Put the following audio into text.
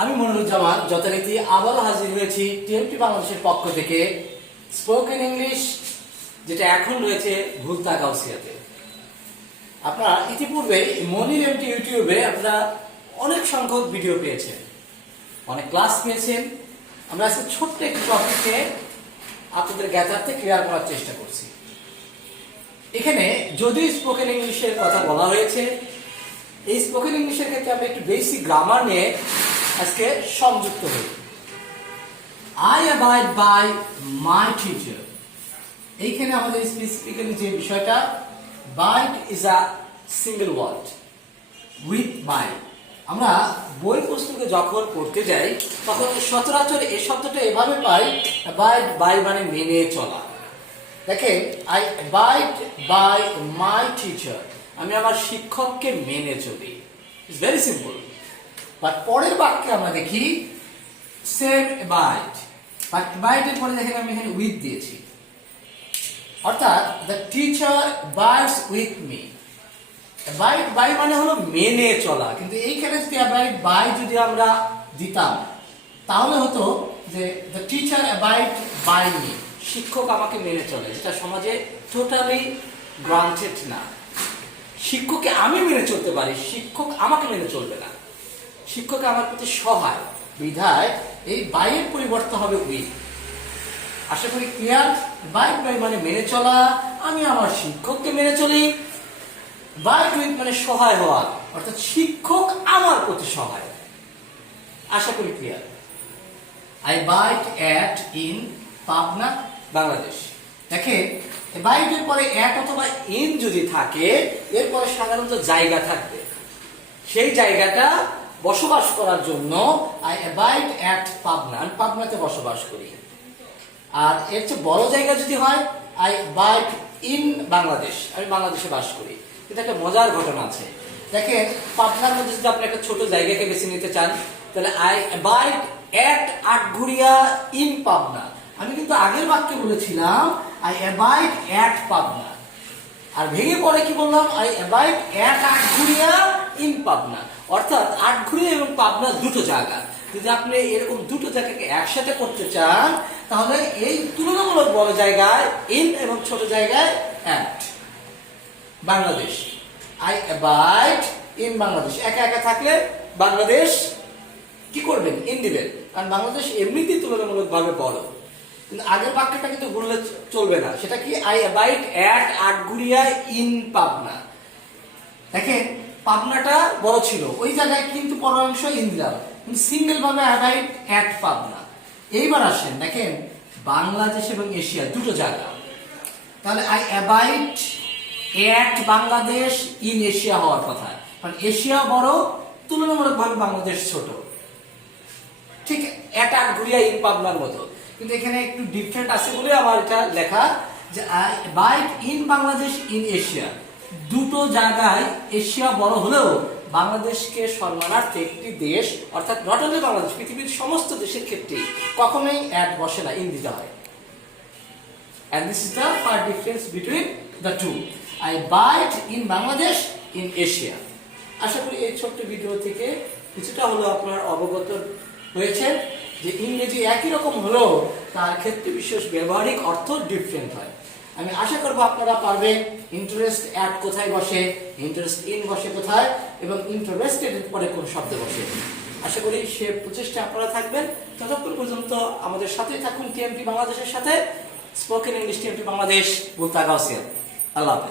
আমি মনিরুজ্জামান, যথারীতি আবারও হাজির হয়েছি টিএমটি বাংলাদেশের পক্ষ থেকে। স্পোকেন ইংলিশ যেটা এখন রয়েছে ভুলতা গাউসিয়াতে। আপনারা ইতিপূর্বে মনির এমটি ইউটিউবে আপনারা অনেক সংখ্যক ভিডিও পেয়েছেন। অনেক ক্লাস পেয়েছেন। আমরা আজকে ছোট্ট একটি টপিকে আপনাদের জ্ঞাতার্থে ক্লিয়ার করার চেষ্টা করছি। এখানে যদি স্পোকেন ইংলিশের কথা বলা হয়েছে, এই স্পোকেন ইংলিশের ক্ষেত্রে আমরা একটু বেসিক গ্রামার নিয়ে আজকে সংযুক্ত হই। I abide by my teacher এইখানে আমাদের স্পেসিফিক্যালি যে বিষয়টা abide is a single word with by আমরা বই পুস্তকে যখন পড়তে যাই, তখন সচরাচর এই শব্দটা এভাবে পাই বাইট বাই মানে মেনে চলা। দেখেন I abide by my teacher আমি আমার শিক্ষককে মেনে চলি। ইটস ভেরি সিম্পল বাট পরের বাক্যে আমরা দেখি সেম বাইট বাট বাইটের পরে দেখেন আমি এখানে উইথ দিয়েছি। অর্থাৎ the teacher abides with me abide by মানে হলো মেনে চলা। কিন্তু এইখানে যদি বাইট বাই যদি আমরা দিতাম, তাহলে হতো যে the teacher abide by me শিক্ষক আমাকে মেনে চলে, যেটা সমাজে টোটালি গ্রান্টেড না। শিক্ষককে আমি মেনে চলতে পারি, শিক্ষক আমাকে মেনে চলবে না। শিক্ষক আমার প্রতি সহায়। বিধায় এই বাইয়ের পরিবর্তন হবে উইথ আশা করি ক্লিয়ার বাইক বাই মানে মেনে চলা, আমি আমার শিক্ষককে মেনে চলি। বাইক উইথ মানে সহায় হওয়া, অর্থাৎ শিক্ষক আমার প্রতি সহায়। আশা করি clear I abide at in Pabna, Bangladesh. দেখেন বাইটের পরে এক অথবা ইন যদি থাকে, এরপরে সাধারণত জায়গা থাকবে। সেই জায়গাটা বসবাস করার জন্য আই অ্যাবাইড অ্যাট পাবনা আমি পাবনাতে বসবাস করি। আর এর চেয়ে বড় জায়গা যদি হয় আই বাইট ইন বাংলাদেশ আমি বাংলাদেশে বাস করি। কিন্তু একটা মজার ঘটনা আছে। দেখেন, পাবনার মধ্যে যদি আপনি একটা ছোট জায়গাকে বেছে নিতে চান, তাহলে I abide at Atghoria in Pabna আমি কিন্তু আগের বাক্যে বলেছিলাম আই অ্যাবাইট অ্যাট পাবনা আর ভেঙে পড়ে কি বললাম? I abide at Atghoria in Pabna. অর্থাৎ আটঘুরিয়া এবং পাবনা দুটো জায়গা। যদি আপনি এরকম দুটো জায়গাকে একসাথে করতে চান, তাহলে এই তুলনামূলক বড় জায়গায় ইন এবং ছোট জায়গায় at. Bangladesh. I abide in Bangladesh. একা একা থাকলে বাংলাদেশ কি করবেন? ইন দিবেন। কারণ বাংলাদেশ এমনিতেই তুলনামূলকভাবে বড়। কিন্তু আগের বাক্যটা কিন্তু বললে চলবে না। সেটা কি? আই অ্যাবাইট অ্যাট আটগুড়িয়া ইন পাবনা। দেখেন পাবনাটা বড় ছিল। ওই জায়গায় কিন্তু পরাংশ ইন দিলাম কিন্তু সিঙ্গেল ভাবে অ্যাবাইট অ্যাট পাবনা। এইবার আসেন, দেখেন, বাংলাদেশ এবং এশিয়া দুটো জায়গা। তাহলে I abide at Bangladesh in Asia হওয়ার কথা। কারণ এশিয়া বড়, তুলনামূলকভাবে বাংলাদেশ ছোট। ঠিক আট ঘুরিয়া ইন পাবনার মতো। কিন্তু এখানে একটু ডিফারেন্ট আছে বলে আমার এটা লেখা যে I bite in Bangladesh in Asia দুটো জায়গায় এশিয়া বড় হলেও বাংলাদেশকে সম্মানার্থে একটি দেশ, অর্থাৎ নট অনলি বাংলাদেশ, পৃথিবীর সমস্ত দেশের ক্ষেত্রে কখনোই অ্যাড বসে না ইন দিতে হয় And this is the part difference between the two. I bite in Bangladesh, in Asia. আশা করি এই ছোট্ট ভিডিও থেকে কিছুটা হলো আপনার অবগত হয়েছে যে ইংরেজি একই রকম হলেও তার ক্ষেত্রে বিশেষ ব্যবহারিক অর্থ ডিফারেন্ট হয় আমি আশা করব আপনারা পারবেন ইন্টারেস্ট অ্যাট কোথায় বসে ইন্টারেস্ট ইন বসে কোথায়, এবং ইন্টারেস্টেড পরে কোন শব্দে বসে। আশা করি সে প্রচেষ্টা আপনারা থাকবেন। ততক্ষণ পর্যন্ত আমাদের সাথেই থাকুন টিএমটি বাংলাদেশের সাথে। স্পোকেন ইংলিশ টিএমটি বাংলাদেশ বুলতা গাউসিয়া আল্লাহ হাফেজ।